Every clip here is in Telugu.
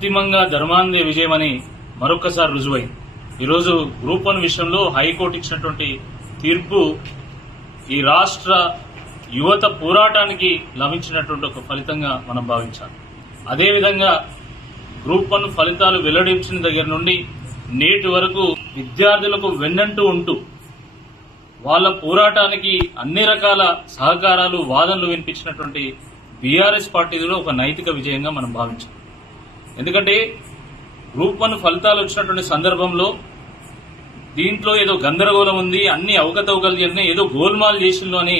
అంతిమంగా ధర్మాందే విజయమని మరొకసారి రుజువైంది. ఈరోజు గ్రూప్ 1 విషయంలో హైకోర్టు ఇచ్చినటువంటి తీర్పు ఈ రాష్ట్ర యువత పోరాటానికి లభించినటువంటి ఒక ఫలితంగా మనం భావించాలి. అదేవిధంగా గ్రూప్ 1 ఫలితాలు వెల్లడించిన దగ్గర నుండి నేటి వరకు విద్యార్థులకు వెన్నంటూ ఉంటూ వాళ్ళ పోరాటానికి అన్ని రకాల సహకారాలు వాదనలు వినిపించినటువంటి బీఆర్ఎస్ పార్టీలో ఒక నైతిక విజయంగా మనం భావించాం. ఎందుకంటే గ్రూప్ 1 ఫలితాలు వచ్చినటువంటి సందర్భంలో దీంట్లో ఏదో గందరగోళం ఉంది, అన్ని అవకతవకలు జరిగినాయి, ఏదో గోల్మాల్ చేసిందో అని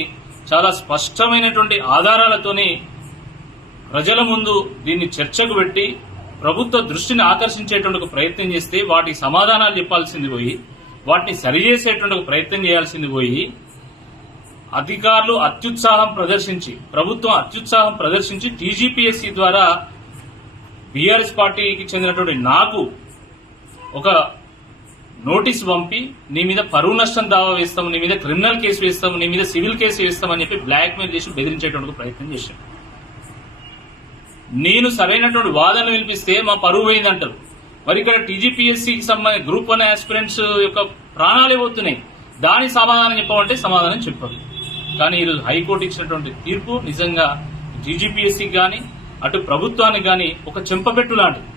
చాలా స్పష్టమైనటువంటి ఆధారాలతోని ప్రజల ముందు దీన్ని చర్చకు పెట్టి ప్రభుత్వ దృష్టిని ఆకర్షించేటువంటి ఒక ప్రయత్నం చేస్తే వాటికి సమాధానాలు చెప్పాల్సింది పోయి వాటిని సరిచేసేటువంటి ఒక ప్రయత్నం చేయాల్సింది పోయి అధికారులు అత్యుత్సాహం ప్రదర్శించి ప్రభుత్వం అత్యుత్సాహం ప్రదర్శించి టీజీపీఎస్సీ ద్వారా బీఆర్ఎస్ పార్టీకి చెందినటువంటి నాకు ఒక నోటీస్ పంపి నీ మీద పరువు నష్టం దావా వేస్తాము, నీ మీద క్రిమినల్ కేసు వేస్తాము, నీ మీద సివిల్ కేసు వేస్తామని చెప్పి బ్లాక్మెయిల్ చేసి బెదిరించేటువంటి ప్రయత్నం చేశాను. నేను సరైనటువంటి వాదనలు వినిపిస్తే మా పరువు పోయిందంటారు. మరి ఇక్కడ టీజీపీఎస్సీకి సంబంధించిన గ్రూప్ 1 ఆస్పిరెంట్స్ యొక్క ప్రాణాలే పోతున్నాయి. దానికి సమాధానం చెప్పమంటే సమాధానం చెప్పరు. కానీ ఈరోజు హైకోర్టు ఇచ్చినటువంటి తీర్పు నిజంగా టీజీపీఎస్సీకి కానీ అటు ప్రభుత్వానికి కానీ ఒక చెంపపెట్టు లాంటిది.